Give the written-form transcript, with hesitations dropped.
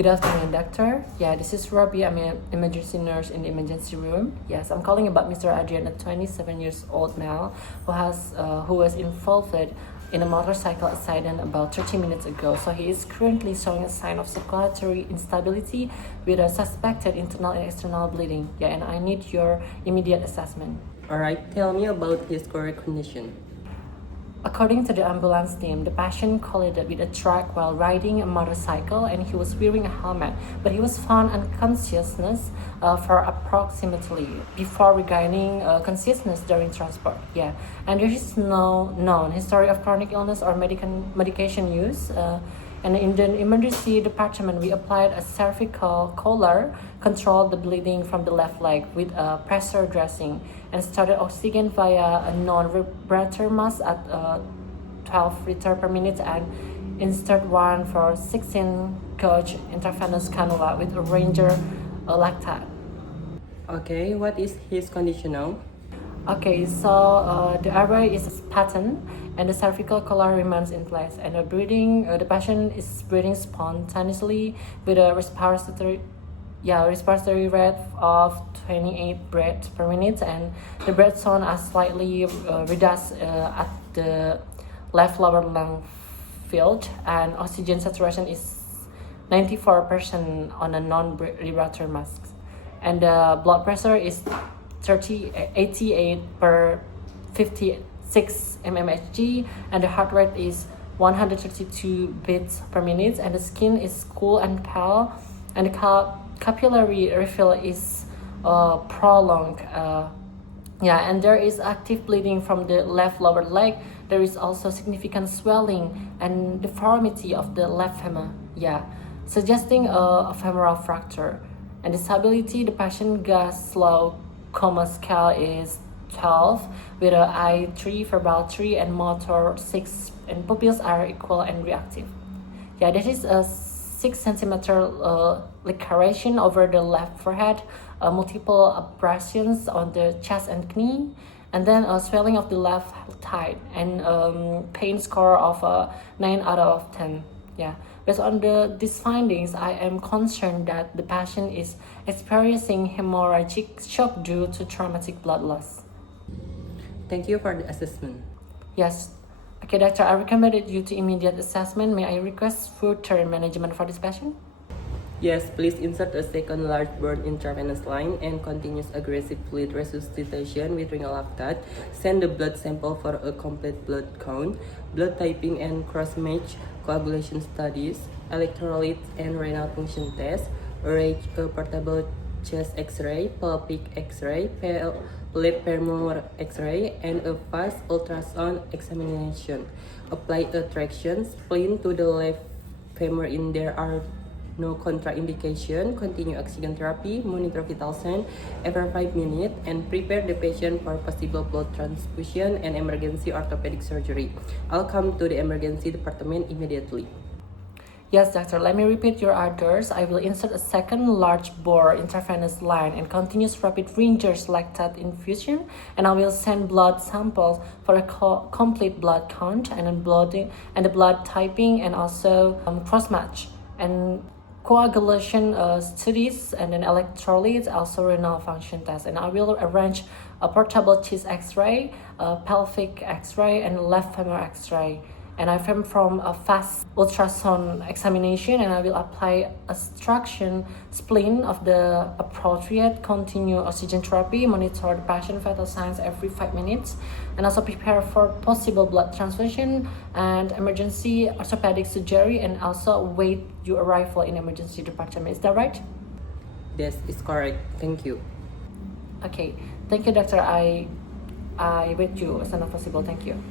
Good afternoon, doctor. Yeah, this is Robbie. I'm an emergency nurse in the emergency room. Yes, I'm calling about Mr. Adrian, a 27 years old male who was involved in a motorcycle accident about 30 minutes ago. So he is currently showing a sign of circulatory instability with a suspected internal and external bleeding. Yeah, and I need your immediate assessment. Alright, tell me about his current condition. According to the ambulance team, the patient collided with a truck while riding a motorcycle and he was wearing a helmet, but he was found unconsciousness for approximately before regaining consciousness during transport. Yeah, and there is no known history of chronic illness or medication use. And in the emergency department, we applied a cervical collar, controlled the bleeding from the left leg with a pressure dressing, and started oxygen via a non-vibrator mask at 12 liters per minute, and insert one for 16 gauge intravenous cannula with a Ranger lactate. Okay, what is his condition now? Okay, so the airway is patent and the cervical collar remains in place, and the patient is breathing spontaneously with a respiratory rate of 28 breaths per minute, and the breath sound are slightly reduced at the left lower lung field, and oxygen saturation is 94% on a non-vibrator mask, and the blood pressure is 88 per 56 mmHg, and the heart rate is 132 beats per minute, and the skin is cool and pale, and the capillary refill is prolonged. And there is active bleeding from the left lower leg. There is also significant swelling and deformity of the left femur, suggesting a femoral fracture. And disability, the patient gas slow coma scale is 12 with a I3, febrile 3, and motor 6, and pupils are equal and reactive. There is a 6 centimeter laceration over the left forehead, multiple abrasions on the chest and knee, and then a swelling of the left thigh, and pain score of 9 out of 10. Based on these findings, I am concerned that the patient is experiencing hemorrhagic shock due to traumatic blood loss. Thank you for the assessment. Yes. Okay, doctor, I recommended you to immediate assessment. May I request further management for this patient? Yes, please insert a second large burn intravenous line and continuous aggressive fluid resuscitation with renal lactate. Send the blood sample for a complete blood count, blood typing and cross-match coagulation studies, electrolytes and renal function tests, arrange a portable chest X-ray, pelvic X-ray, left femur X-ray, and a fast ultrasound examination. Apply a traction splint to the left femur in there are no contraindication. Continue oxygen therapy, monitor vital signs every 5 minutes, and prepare the patient for possible blood transfusion and emergency orthopedic surgery. I'll come to the emergency department immediately. Yes, doctor, let me repeat your orders. I will insert a second large bore intravenous line and continuous rapid Ranger's lactate infusion, and I will send blood samples for a complete blood count and the blood typing, and also cross-match and coagulation studies, and then electrolytes, also renal function test. And I will arrange a portable chest X-ray, pelvic X-ray, and left femur X-ray. And I come from a fast ultrasound examination, and I will apply a suction splint of the appropriate, continue oxygen therapy, monitor the patient vital signs every 5 minutes, and also prepare for possible blood transfusion and emergency orthopedic surgery, and also wait your arrival in emergency department. Is that right? Yes, it's correct. Thank you. Okay, thank you, doctor. I wait you as soon as possible. Thank you.